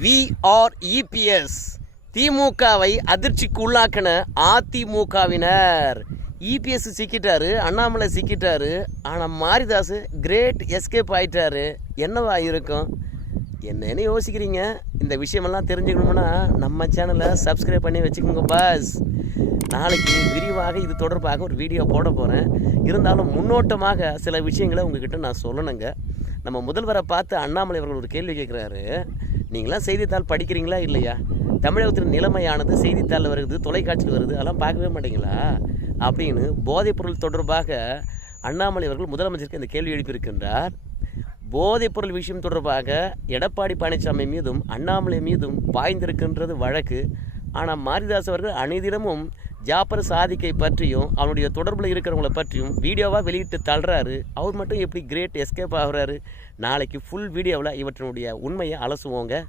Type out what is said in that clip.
VREPS திமுகவை அதிர்ச்சிக்கு உள்ளாக்கின அதிமுகவினர். EPS சிக்கிட்டாரு, Annamalai சிக்கிட்டாரு. ஆனால் மாரிதாஸ் கிரேட் எஸ்கேப் ஆயிட்டாரு. என்னவா இருக்கும்? என்னன்னு யோசிக்கிறீங்க? இந்த விஷயமெல்லாம் தெரிஞ்சுக்கணும்னா நம்ம சேனலை சப்ஸ்கிரைப் பண்ணி வச்சுக்கோங்க பாஸ். நாளைக்கு விரிவாக இது தொடர்பாக ஒரு வீடியோ போட போகிறேன். இருந்தாலும் முன்னோட்டமாக சில விஷயங்களை உங்ககிட்ட நான் சொல்லணுங்க. நம்ம முதல்வரை பார்த்து அண்ணாமலை அவர்கள் ஒரு கேள்வி கேட்குறாரு. நீங்களாம் செய்தித்தாள் படிக்கிறீங்களா இல்லையா? தமிழகத்தின் நிலைமையானது செய்தித்தாளில் வருது, தொலைக்காட்சியில் வருது, அதெல்லாம் பார்க்கவே மாட்டீங்களா அப்படின்னு போதைப்பொருள் தொடர்பாக அண்ணாமலை அவர்கள் முதலமைச்சருக்கு இந்த கேள்வி எழுப்பியிருக்கின்றார். போதைப்பொருள் விஷயம் தொடர்பாக எடப்பாடி பழனிசாமி மீதும் அண்ணாமலை மீதும் பாய்ந்திருக்கின்றது வழக்கு. ஆனால் மாரிதாஸ் அவர்கள் அனைத்திடமும் ஜாபர் சாதிக்கை பற்றியும் அவனுடைய தொடர்பில் இருக்கிறவங்கள பற்றியும் வீடியோவாக வெளியிட்டு தள்ளுறாரு. அவர் மட்டும் எப்படி கிரேட் எஸ்கேப் ஆகுறாரு? நாளைக்கு ஃபுல் வீடியோவில் இவற்றினுடைய உண்மையை அலசுவோங்க.